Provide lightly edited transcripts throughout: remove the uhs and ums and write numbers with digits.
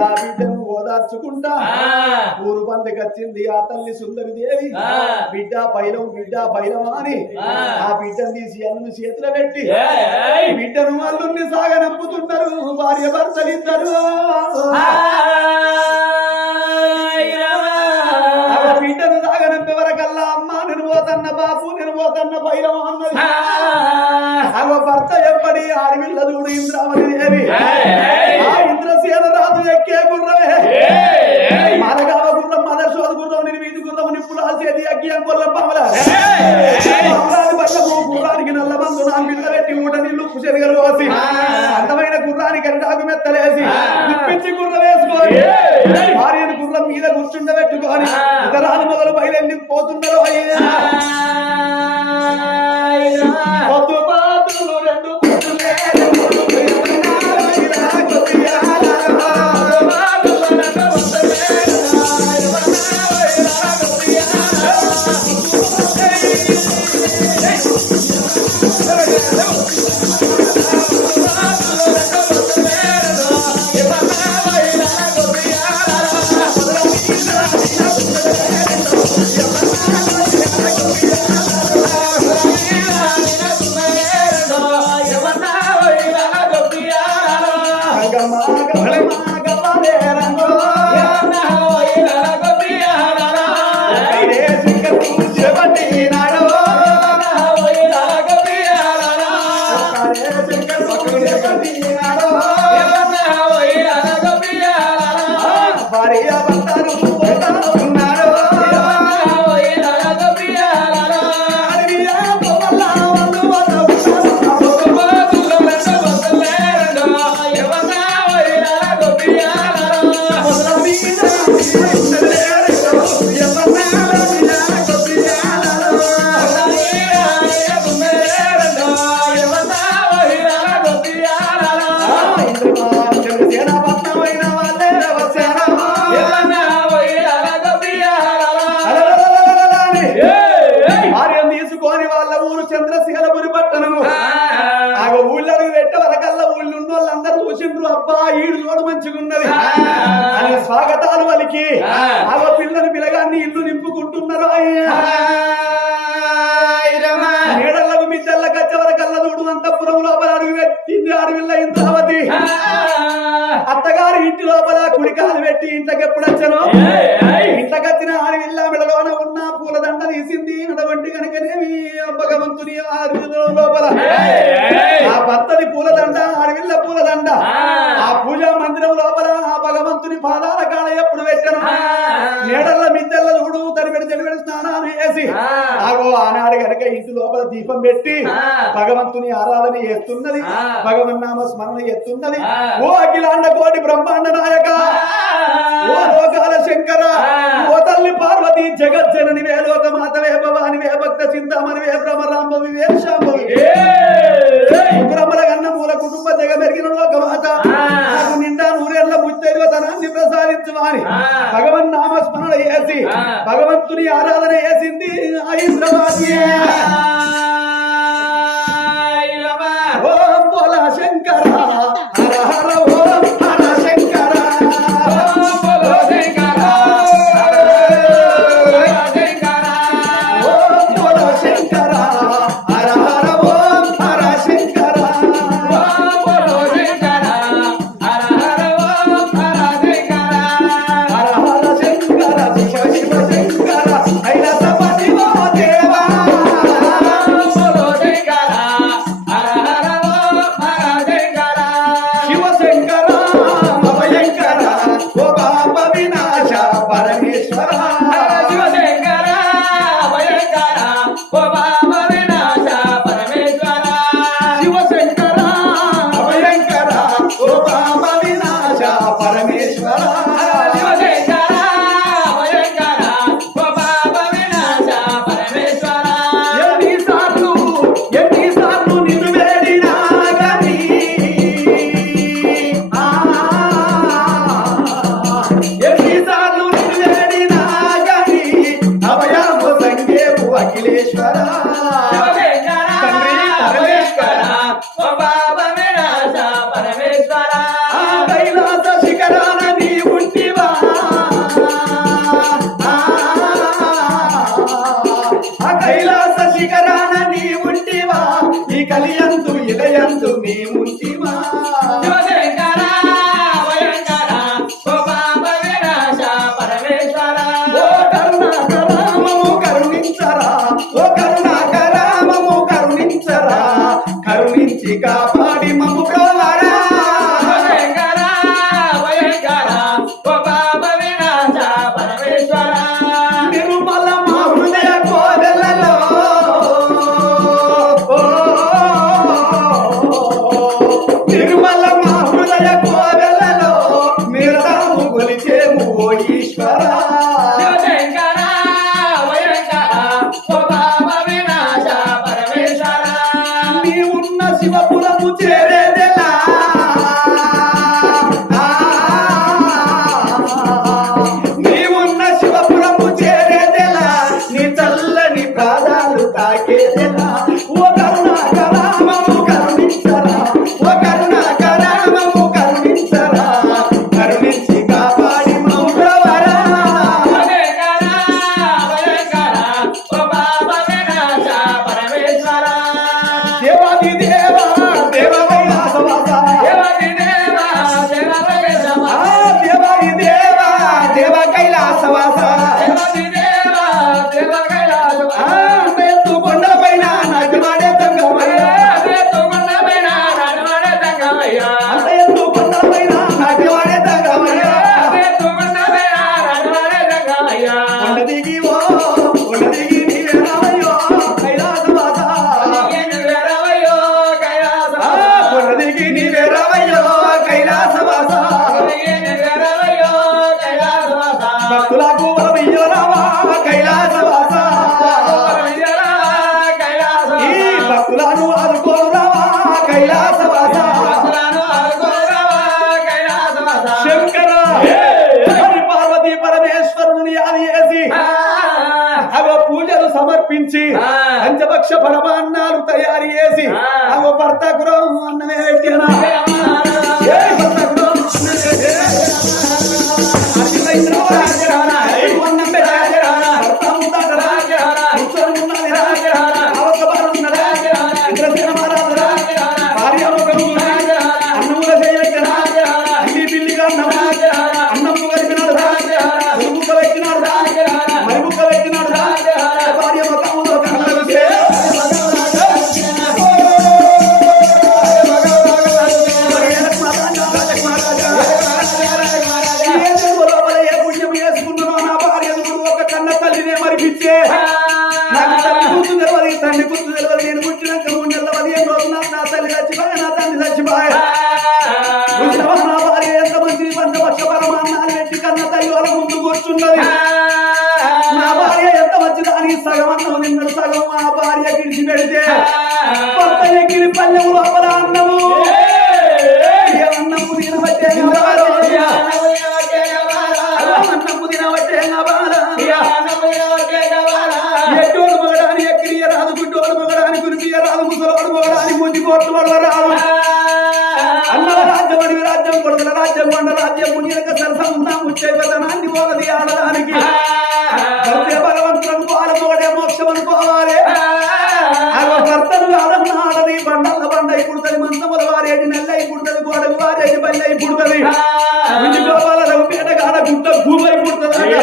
ఆ బిడ్డను ఓదార్చుకుంటా ఊరు పండుగ వచ్చింది ఆ తల్లి సుందరి దేవి బిడ్డ బైలం అని ఆ బిడ్డను తీసి అల్లుని చేతిలో పెట్టి బిడ్డను అల్లుని సాగనంపుతున్నారు భార్య భర్తలిద్దరు బిడ్డను సాగనంపే వరకల్లా అమ్మ నేను పోతన్న బాబు నేను పోతన్న బైలం అన్నది అగో భర్త ఎప్పటి ఆడవిల్ల చూడు ఇంద్రావతి దేవి ఆ ఇంద్రసేన రాజు ఎక్కే గుర్రమే మనగావ గుర్రం మదర్శోధ గుర్రం నేను వీధి గుర్రం నిప్పులు ఆసేది అగ్గి అంకొల్లం పామల గుర్రానికి నల్ల మందు నా బిడ్డ పెట్టి ఊట నీళ్లు కుచెరగలు పోసి అందమైన గుర్రానికి అరిటాకు మెత్తలేసి తిప్పించి గుర్రం వేసుకొని భార్యను గుర్రం మీద కూర్చుండబెట్టుకొని ఇతరాలు మొదలు బయలుదేరి పోతున్నారు పొద్దు పాతులు రెండు స్వాగతాలు వలికి ఆ పిల్లని పిల్లగాన్ని ఇల్లు నింపుకుంటున్నారు నీడలకు మిద్దెల్ల కచ్చవరకల్ల చూడు అంతఃపురం లోపల అడుగు పెట్టింది అడవిల్ల ఇంద్రావతి అత్తగారు ఇంటి లోపల కుడికాలు పెట్టి ఇంట్లోకి ఎప్పుడు వచ్చాను ఇంట్లోకొచ్చిన అడవిల్ల మెడలోన ఉన్న పూలదండ తీసింది నడవంటి కనుకనేమి భగవంతుని లోపల ఆ భర్తది పూలదండ అడవిల్ల పూలదండ ఆ పూజా మందిరం లోపల ఆ భగవంతుని పాదాల కాడ ఎప్పుడు పెట్టాను నీడల్ల మిద్దెల్ల చూడు తరిపెడి స్నానాలు చేసి ఆగో ఆనాడు గనక ఇంటి లోపల దీపం పెట్టి భగవంతుని ఆరాధన చేస్తున్నది భగవన్నామ స్మరణ చేస్తున్నది ఓ అఖిలాండ కోటి బ్రహ్మాండ నాయక ఓ లోకాల శంకర ఓ తల్లి పార్వతి జగజ్జనని వే లోక మాతవే భవాని వే భక్త చింతామణి వే భ్రమరాంబవి వే శాంభవి బ్రహ్మల గన్న మూల కుటుంబ జగ మెరిగిన లోక మాత నాకు నిండా నూరేళ్ల ముత్తైవతనాన్ని ప్రసాదించువాని భగవన్ నామ స్మరణ చేసి భగవంతుని ఆరాధన చేసింది ఓం బోల శంకర హర హర ఓం హర శంకర ఓం బోల శంకర ఓం బోల శంకర హర హర ఓం హర శంకర ఓం బోల శంకర హర హర ఓం హర శంకర హర హర శంకర శివ శివ శంకర ఐలసపతి ఓ దేవా శివ శంకర దయందు మీ ముంచిమా కరుణించి కాపాడి మము ప్రోవరా నిర్మల మా హృదయ కోవెలలో నిర్మల మా హృదయ కోవెలలో నిరతము కొలిచేము ఓ ఈశ్వరా శివపురము చేరేదెలా నీవున్న శివపురము చేరేదెలా నీ చల్లని పాదాలు తాకేదెలా ఓ కరుణాకరామము కరుణించరా ఓ కరుణాకరామము కరుణించరా కరుణించి కాపాడి మౌరవరా దేవాది దేవా దేవ కైలాసవాస దేవాది దేవా దేవ కైలాసవాస ఎత్తు కొండల పైన నాట్యమాడే తంగమయ్య అంత ఎత్తు కొండల పైన నాట్యమాడే తంగమయ్య కొండ దిగి నీవే రావయ్యో కైలాసవాస కొండ దిగి నీవే రావయ్యో కైలాసవాస భక్తులకు వరమయ్యో రావా కైలాసవాస ఈ భక్తులను ఆదుకోను రావా కైలాసవాస శంకర హరి పార్వతీ పరమేశ్వరుని ఆది చేసి అగో పూజలు సమర్పించి పంచభక్ష పరమాన్నాలు తయారు చేసి అగో భర్త గృహం అన్నమే పెట్టిన నాకు తల్లి గుర్తు తెలవదు తండ్రి గుర్తు తెలవదు నేను పుట్టినాక 3 నెలల 15 రోజులు నా తల్లి చచ్చిపోయా నా తండ్రి చచ్చిపోయా నా భార్య ఎంత మంచి పంచపక్ష పరమాన్నాలు పెట్టి కన్న తల్లి వాళ్ళ ముందు కూర్చున్నది నా భార్య ఎంత మంచి దానికి సగం అన్నం నిన్నడు సగం ఆ భార్య గిడిచి పెడితే కొత్త ఎగిరి పల్లెం లోపల అన్నము అన్నము తినబట్టే అన్నము తినబట్టే ఎట్టోడు మొగడాని ఎక్కిరియ రాదు గుడ్డోడు మొగడాని గురిపియ రాదు ముసలోడు మొగడాని ముందు కోట్లు రాదు అన్నల రాజ్యం అడివి రాజ్యం కొడుకుల రాజ్యం కొండ రాజ్యం మునియక సరస ఉన్నా ముచ్చే కథనాన్ని పోగది ఆడడానికి భగవంతులకు వాళ్ళ మొగడే మోక్షం అనుకోవాలి భర్తను ఆడన్న ఆడది బండల్ల బండ పుడుతుంది మంతముల వారేటి నెల్లై పుడుతుంది గోడకు వారేటి బల్లై పుడుతుంది గోపాల రవిపేట గాడ గుట్ట భూమై పుడుతుంది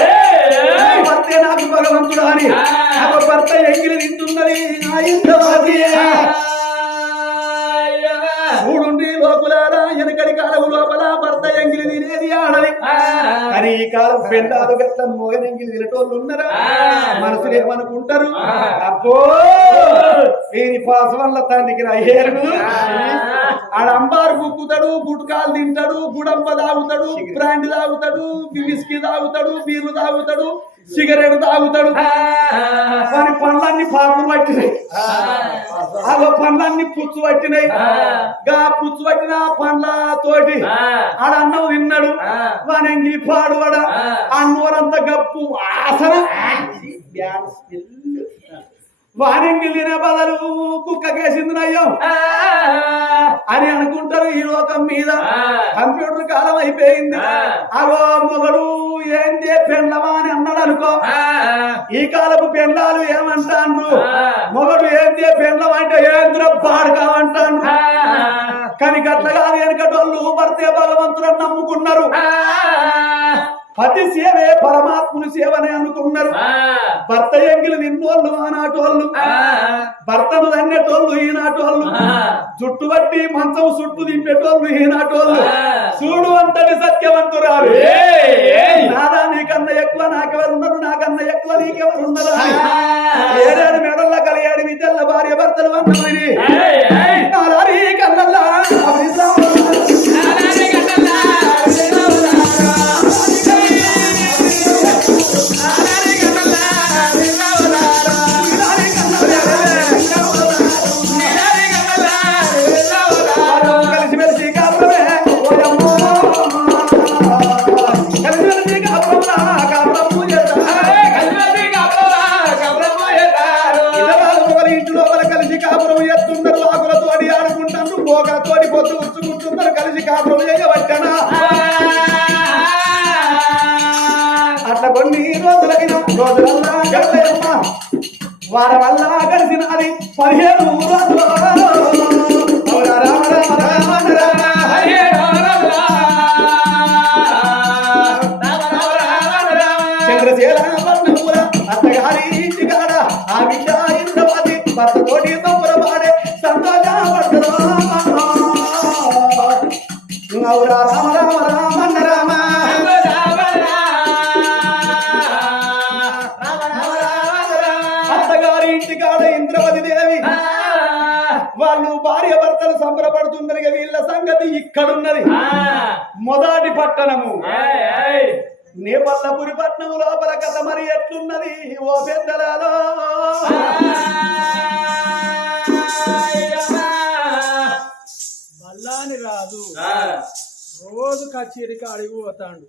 భర్తే నాకు భగవంతుడు అని భర్త ఎంగిలి తింటున్నది చూడుండి లోపలారా వెనకడి కాలం లోపల భర్త ఎంగిలి తినేది ఆడది కానీ ఈ కాలం పెండాలు గట్ల మోగనెంగిలి తినటోళ్ళు ఉన్నారా మనసులు ఏమనుకుంటారు అబ్బో వీరి పాస వల్ల తండ్రికి అయ్యేరు ఆడ అంబారు కుక్కుతాడు గుట్కాలు తింటాడు గుడంబ తాగుతాడు బ్రాండ్ తాగుతాడు విస్కీ తాగుతాడు బీర్లు తాగుతాడు సిగరెట్ తాగుతాడు వారి పండ్లన్నీ పాకులు పట్టినాయి అగో పండ్లన్నీ పుచ్చు పట్టినాయి గా పుచ్చు పట్టిన పండ్ల తోటి ఆడ అన్నం తిన్నాడు వాని ఎంగిలి పాడువాడ అన్నోరంతా గప్పు వాసన వాణింగిలిన బదలు కుక్కకేసింది నయ్యం అని అనుకుంటారు ఈ లోకం మీద. కంప్యూటర్ కాలం అయిపోయింది. అగో మొగడు ఏంది పెండ్లమా అని అన్నాడు అనుకో. ఈ కాలపు పెండ్లాలు ఏమంటాను, మొగడు ఏంది పెండ్లం అంటే ఏంద్ర పాడుకామంటాను. కానీ గట్ల కాదు, వెనకటోళ్ళు భర్తే భగవంతుడని నమ్ముకున్నారు. పతి సేవే పరమాత్ముని సేవనే అనుకున్నారు. భర్త ఎంగిలి నిన్నోళ్ళు ఆనాటోళ్ళు, భర్తను తన్నెటోళ్ళు ఈనాటోళ్ళు, జుట్టు బట్టి మంచం చుట్టు దింపేటోళ్ళు ఈనాటోళ్ళు. చూడు అంతటి సత్యవంతురాలు, నాదా నీకన్నా ఎక్కువ నాకెవరున్నారు, నాకన్నా ఎక్కువ నీకెవరున్నారు. ఏడాది మెడల్లా కలియాడి విద్యల్ల భార్య భర్తలు అన్నది కన్నల్లా అట్లా కొన్ని రోజులల్లా గడలేమ్మా, వారం వల్ల కలిసిన అది 15 రోజులు. రామ రామ రామ రామ చంద్రశేల పట్నపుర అత్తగారి ఇంటికాడ ఆ బిడ్డ ఇంద్రవతి భర్తతోటి సంబరపాడే సంతోషపడతారు. అవురా రామ రామ రామ రామ అత్తగారి ఇంటికాడ ఇంద్రవతి దేవి వాళ్ళు భార్య భర్తలు సంబరపడుతుందని వీళ్ళ సంగతి ఇక్కడున్నది. మొదటి పట్టణము నేపల్లపురి పట్నము లోపల కథ మరి ఎట్లున్నది ఓ పెద్దలలో. బల్లాని రాదు రోజు కచేరికి అడిగి పోతాడు.